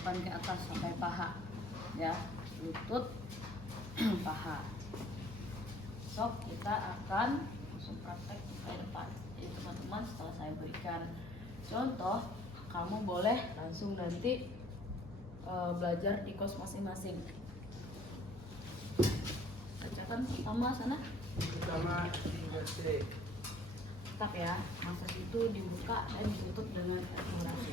depan ke atas sampai paha, ya, lutut, paha. Besok kita akan langsung praktek ke depan. Jadi teman-teman, setelah saya berikan contoh, kamu boleh langsung nanti belajar di kos masing-masing. Bacakan sama sana. Pertama di Tetap ya, massage itu dibuka dan ditutup dengan eksplorasi.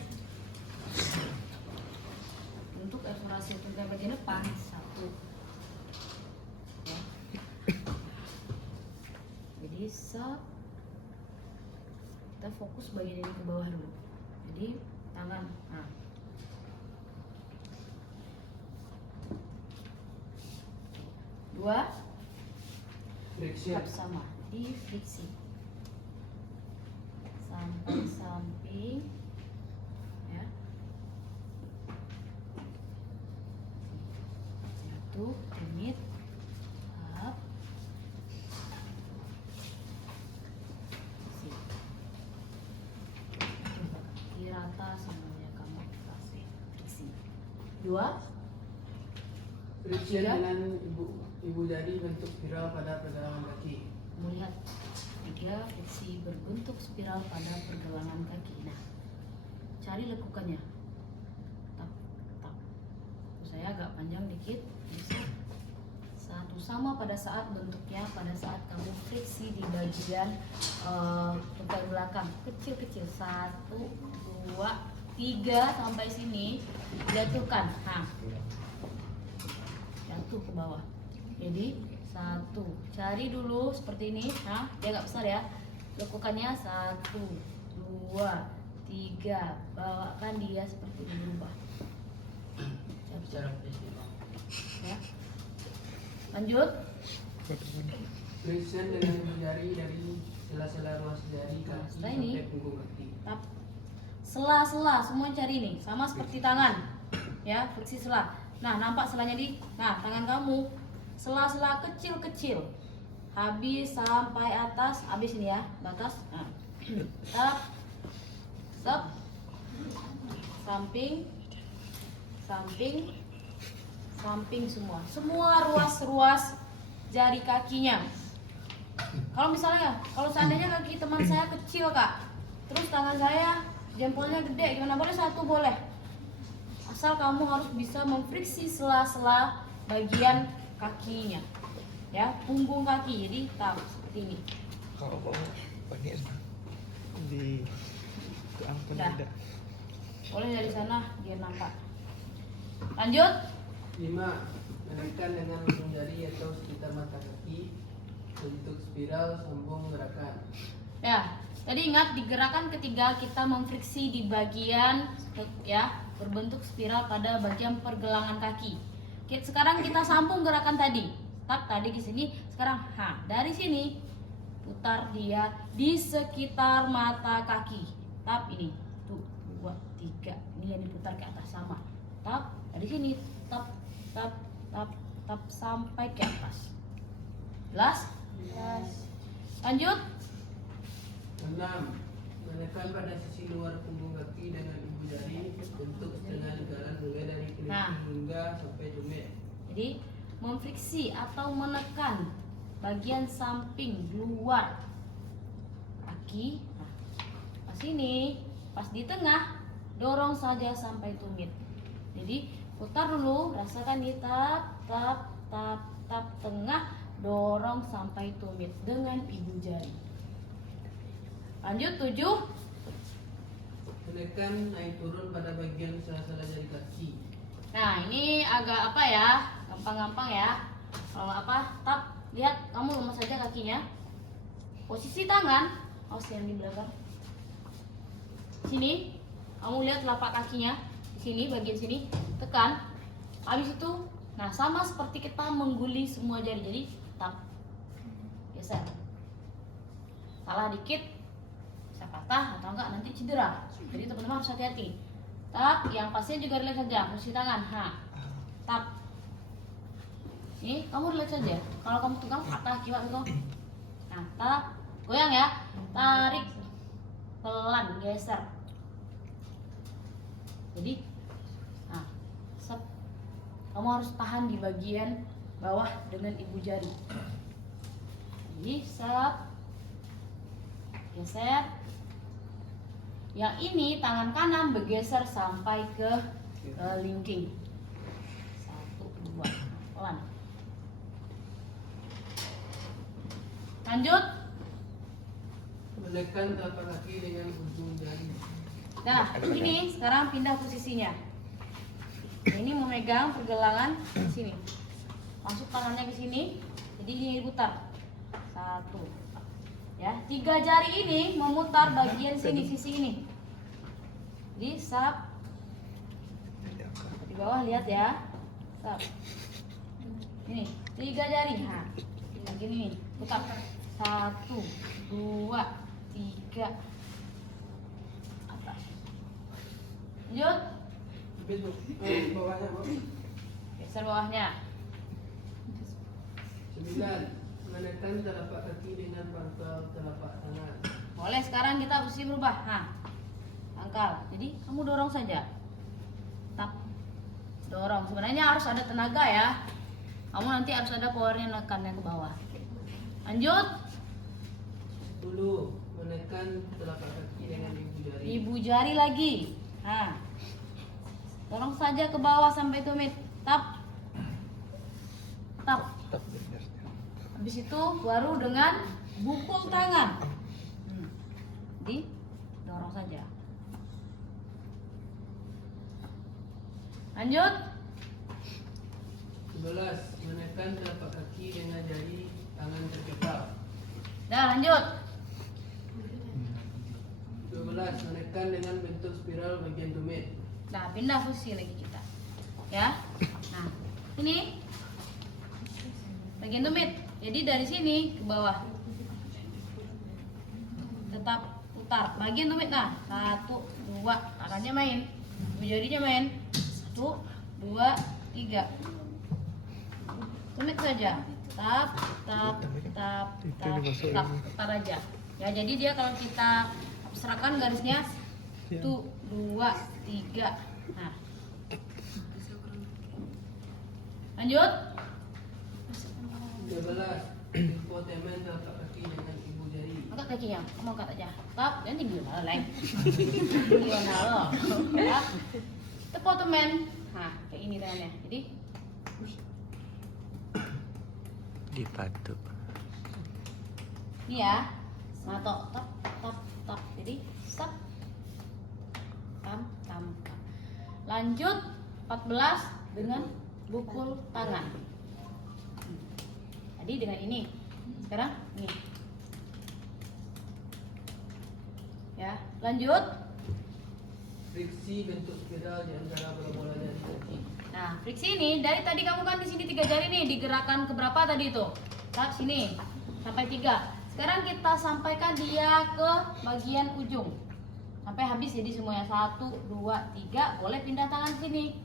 Untuk eksplorasi untuk bagian depan 1. Ya. Jadi kita fokus bagian ini ke bawah dulu. Jadi tangan, nah. Dua, tetap sama, di friksi sampai samping, ya. 1 menit, up, kaki rata semuanya kamu kasih friksi. 2, friction dengan ibu jari bentuk spiral pada pergelangan kaki. melihat 3, friksi berbentuk spiral pada pergelangan kaki. Nah, cari lekukannya. Tap, tap. Saya agak panjang dikit. Bisa. 1, sama pada saat bentuknya, pada saat kamu friksi di bagian pegal belakang kecil-kecil. 1, 2, 3 sampai sini, jatuhkan. Nah, jatuh ke bawah. Jadi 1, cari dulu seperti ini. Nah, dia agak besar ya. Lakukannya 1, 2, 3, bawakan dia seperti ini, berubah. Ya. Lanjut. Friction dengan ibu jari dari sela-sela ruas jari kaki Setelah ini, sampai punggung kaki. tap. Sela-sela semua cari ini, sama seperti tangan. Ya, friksi sela. Nah, nampak selanya di tangan kamu. Sela-sela kecil-kecil. Habis sampai atas, habis ini ya, batas. Nah. Tap. Stop. Samping. Samping. Samping semua. Semua ruas-ruas jari kakinya. Kalau misalnya, kalau seandainya kaki teman saya kecil, Kak. Terus tangan saya jempolnya gede, gimana? Boleh 1, boleh. Asal kamu harus bisa memfriksi sela-sela bagian kakinya, ya, punggung kaki. Jadi tap seperti ini. Kalau mau pakai di keangkat tidak. Boleh dari sana biar nampak. Lanjut. 5. Menekan dengan ujung jari atau sekitar mata kaki bentuk spiral sambung gerakan. Ya, tadi ingat di gerakan ketiga kita memfriksi di bagian, ya, berbentuk spiral pada bagian pergelangan kaki. Sekarang kita sambung gerakan tadi. Tap tadi di sini, sekarang dari sini putar dia di sekitar mata kaki. Tap ini. Tuh, 2, 3. Ini yang diputar ke atas sama. Tap dari sini, tap tap tap tap sampai ke atas. Jelas? Jelas. Lanjut. 6. Menekan pada sisi luar punggung kaki dengan ibu jari bentuk setengah lingkaran mulai dari kelingking hingga sampai tumit. Jadi memfriksi atau menekan bagian samping luar kaki. Nah, pas ini, pas di tengah, dorong saja sampai tumit. Jadi putar dulu, rasakan nih, tap tap tap tap tengah, dorong sampai tumit dengan ibu jari. Lanjut. 7. Menekan naik turun pada bagian sela-sela jari kaki. Nah, ini agak apa ya, gampang-gampang ya. Kalau nggak apa, tap, lihat kamu lemas saja kakinya. Posisi tangan, yang di belakang. Sini, kamu lihat telapak kakinya. Di sini, bagian sini, tekan. Habis itu, nah sama seperti kita mengguli semua jari. Jadi, tap, geser. Salah dikit, bisa patah atau enggak nanti cedera. Jadi teman-teman harus hati-hati. Tap, yang pastinya juga relax saja. Posisi tangan, tap. Ini kamu relax saja. Kalau kamu tegang patah kiwak itu. Nah, tap, goyang ya. Tarik, pelan, geser. Jadi, kamu harus tahan di bagian bawah dengan ibu jari. Jadi geser. Yang ini tangan kanan bergeser sampai ke kelingking. 1, 2, pelan. Lanjut. Menekan telapak kaki dengan ujung jari. Nah, ini sekarang pindah posisinya. Ini memegang pergelangan di sini. Masuk tangannya ke sini. Jadi ini diputar. 1. Ya, 3 jari ini memutar bagian sini, sisi ini. Jadi sap. Di bawah lihat ya. Sap. Ini 3 jari. Nah, begini nih. Putar. 1, 2, 3. Atas. Lanjut. Jepit Bu. Bawahnya Bu. Geser bawahnya. 9. Menekan telapak kaki dengan pangkal telapak tangan. Boleh, sekarang kita posisi berubah. Nah, pangkal. Jadi kamu dorong saja. Tap. Dorong. Sebenarnya harus ada tenaga ya. Kamu nanti harus ada powernya nekannya ke bawah. Lanjut. 10. Menekan telapak kaki dengan ibu jari. Ibu jari lagi. Nah. Dorong saja ke bawah sampai tumit. Tap. Tap. Tetap benar. Habis itu baru dengan bukul tangan. Jadi dorong saja. Lanjut. 11. Menekan telapak kaki dengan jari tangan terkepal. Dah, lanjut. 12. Menekan dengan bentuk spiral bagian tumit. Nah, pindah posisi lagi kita. Ya. Nah, ini bagian tumit. Jadi dari sini ke bawah. Tetap putar. Bagian tumit. Nah, 1, 2. Tangannya main. Jarinya main. 1, 2, 3. Tumit saja. Tap, tap, tap, tap, tap. Putar aja. Ya, jadi dia kalau kita serahkan garisnya 1, 2, 3. Nah. Lanjut. 13. Infotainment telapak kaki dengan ibu jari. Angkat kakinya, kamu angkat aja. Tap, nanti gimana lain. Gimana lo? Tap. Tepotemen. Nah, kayak ini tangannya. Jadi Dipatu. ini ya. Matok, tap, tap, tap. Jadi stop. Tam, tam, tam. Lanjut 14 dengan bukul tangan. Tadi dengan ini. Sekarang ini. Ya, lanjut. Friksi bentuk spiral di antara bola-bola jari kaki. Nah, friksi ini dari tadi kamu kan di sini 3 jari nih, digerakkan ke berapa tadi itu? Saat sini sampai 3. Sekarang kita sampaikan dia ke bagian ujung. Sampai habis jadi semuanya 1, 2, 3. Boleh pindah tangan sini.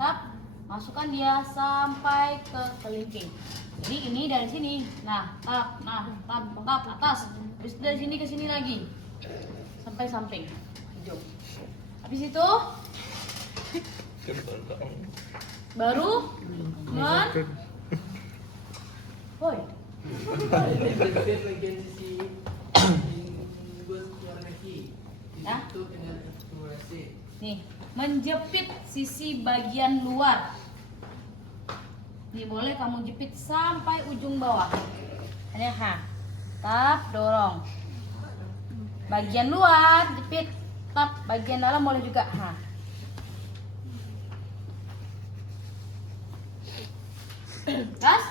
Tap, masukkan dia sampai ke kelingking. Jadi ini dari sini. Nah, tap, tap atas. Habis dari sini ke sini lagi. Sampai samping ujung. Habis itu baru Woi. Jepit bagian sisi ingus luar kaki. Ya. Ditutup dengan eksplorasi. Nih, menjepit sisi bagian luar. Nih, boleh kamu jepit sampai ujung bawah. Ini tap, dorong. Bagian luar jepit, tap. Bagian dalam boleh juga. Gas.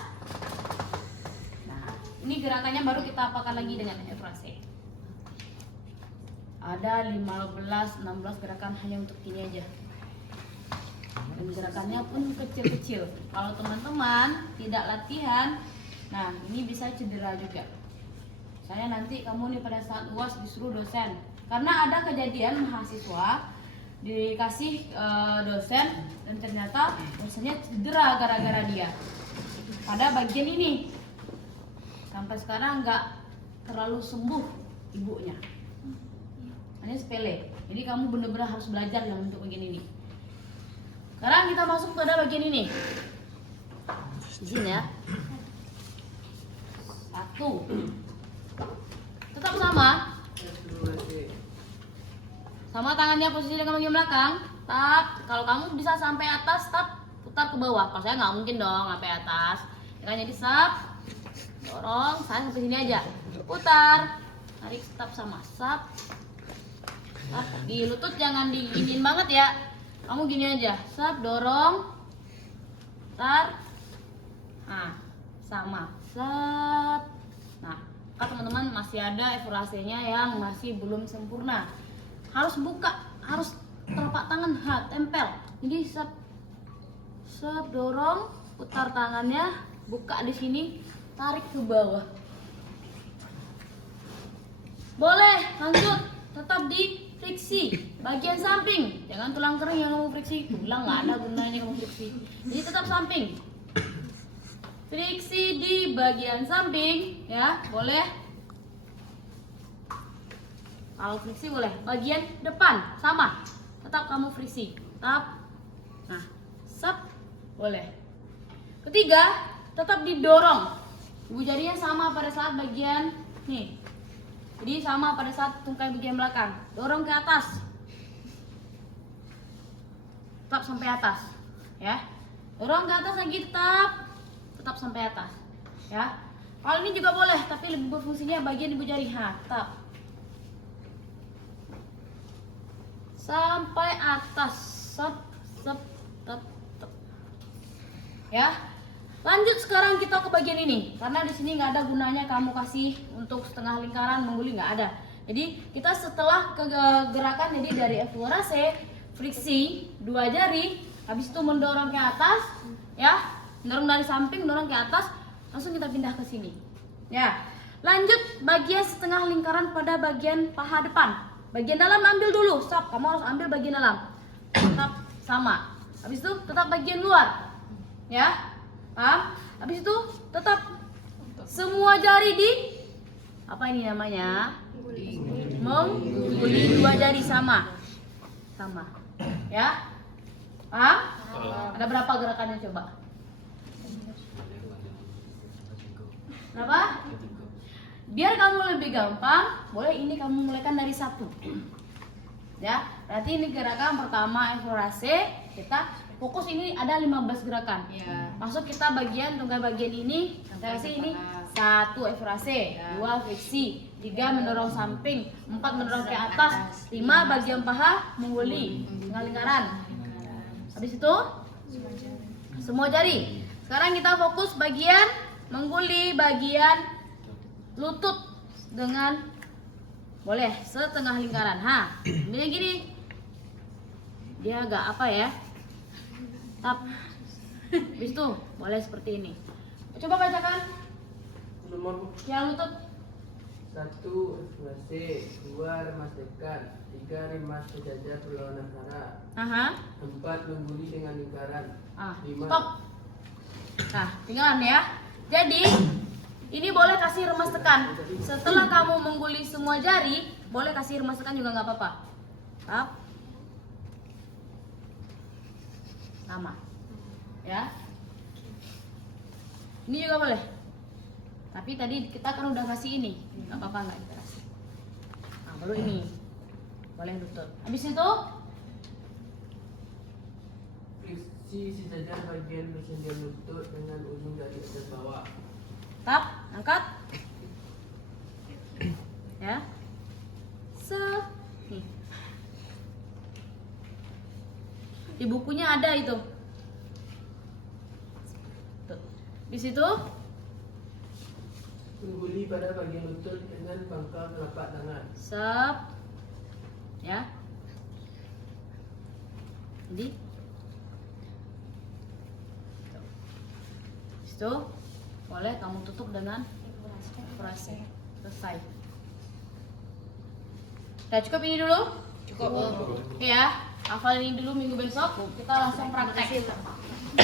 Nah, ini gerakannya baru kita apakan lagi dengan evaluasi. Ada 15, 16 gerakan hanya untuk ini aja. Dan gerakannya pun kecil-kecil. Kalau teman-teman tidak latihan, nah ini bisa cedera juga. Saya nanti kamu nih pada saat UAS disuruh dosen, karena ada kejadian mahasiswa dikasih dosen dan ternyata dosennya cedera gara-gara dia pada bagian ini. Sampai sekarang nggak terlalu sembuh ibunya. Ini sepele. Jadi kamu benar-benar harus belajar yang untuk bagian ini. Sekarang kita masuk pada bagian ini. Izin ya. 1. Tetap sama. Sama tangannya posisi dengan bagian belakang. Tap. Kalau kamu bisa sampai atas, tap, putar ke bawah. Kalau saya nggak mungkin dong sampai atas. Ya, jadi sap, dorong, saya sampai sini aja. Putar, tarik, tap sama sap. Tap. Di lutut jangan diinin banget ya. Kamu gini aja, sap, dorong, putar. Nah, sama, sap. Nah, kan teman-teman masih ada evaluasinya yang masih belum sempurna. Harus buka, harus telapak tangan tempel. Jadi sap, sap, dorong, putar tangannya, buka di sini, tarik ke bawah. Boleh, lanjut, tetap di friksi bagian samping. Jangan tulang kering yang kamu friksi, tulang nggak ada gunanya kamu friksi. Jadi tetap samping. Friksi di bagian samping, ya, boleh. Kalau friksi boleh. Bagian depan sama, tetap kamu friksi. Tetap. Nah, sap, boleh. Ketiga, tetap didorong. Ibu jarinya sama pada saat bagian nih. Jadi sama pada saat tungkai bagian belakang. Dorong ke atas. Tetap sampai atas, ya. Dorong ke atas lagi, tetap sampai atas, ya. Kalau ini juga boleh, tapi lebih berfungsinya bagian ibu jari. Tetap sampai atas, sep, sep, tep, tep. Ya. Lanjut sekarang kita ke bagian ini, karena di sini nggak ada gunanya kamu kasih untuk setengah lingkaran mengguli, nggak ada. Jadi kita setelah ke gerakan jadi dari explorasi, friksi, 2 jari, habis itu mendorong ke atas, ya, mendorong dari samping, mendorong ke atas, langsung kita pindah ke sini. Ya, lanjut bagian setengah lingkaran pada bagian paha depan. Bagian dalam ambil dulu, stop. Kamu harus ambil bagian dalam, tetap sama. Habis itu tetap bagian luar, ya. Paham? Habis itu tetap semua jari di apa ini namanya? Mengguli 2 jari sama. Sama. Ya? Paham? Ada berapa gerakannya coba? Berapa? Biar kamu lebih gampang, boleh ini kamu mulaikan dari 1. Ya, berarti ini gerakan pertama explorasi. Kita fokus ini ada 15 gerakan. Ya. Masuk kita bagian tunggal bagian ini. Saya kasih ini 1 explorasi, 2 friksi, 3 mendorong samping, 4 mendorong ke atas, 5 bagian paha mengguli tengah lingkaran. Habis itu semua jari. Sekarang kita fokus bagian mengguli bagian lutut dengan boleh setengah lingkaran. Ambilnya gini. Dia agak apa ya? Tap. Habis itu boleh seperti ini. Coba bacakan Nomor yang lutut. 1 explorasi, 2 remas dekat, 3 remas sejajar berlawanan arah, 4 mengguli dengan lingkaran, 5 Stop. Nah, tinggalan ya. Jadi ini boleh kasih remas tekan. Setelah kamu mengguli semua jari, boleh kasih remas tekan juga nggak apa-apa. Tap. Sama. Ya. Ini juga boleh. Tapi tadi kita kan udah kasih ini, nggak apa-apa nggak kita kasih. Nah, baru ini boleh lutut. Habis itu friksi sejajar bagian bersendian lutut dengan ujung dari atas bawah. tap, angkat. Ya. Nih. Di bukunya ada itu. Tuh. Di situ Mengguli pada bagian lutut dengan pangkal telapak tangan. sep. Ya. Jadi tuh. Di situ boleh kamu tutup dengan explorasi. Selesai. Udah cukup ini dulu? Cukup. Oke ya, hafal ini dulu, minggu besok kita langsung praktek.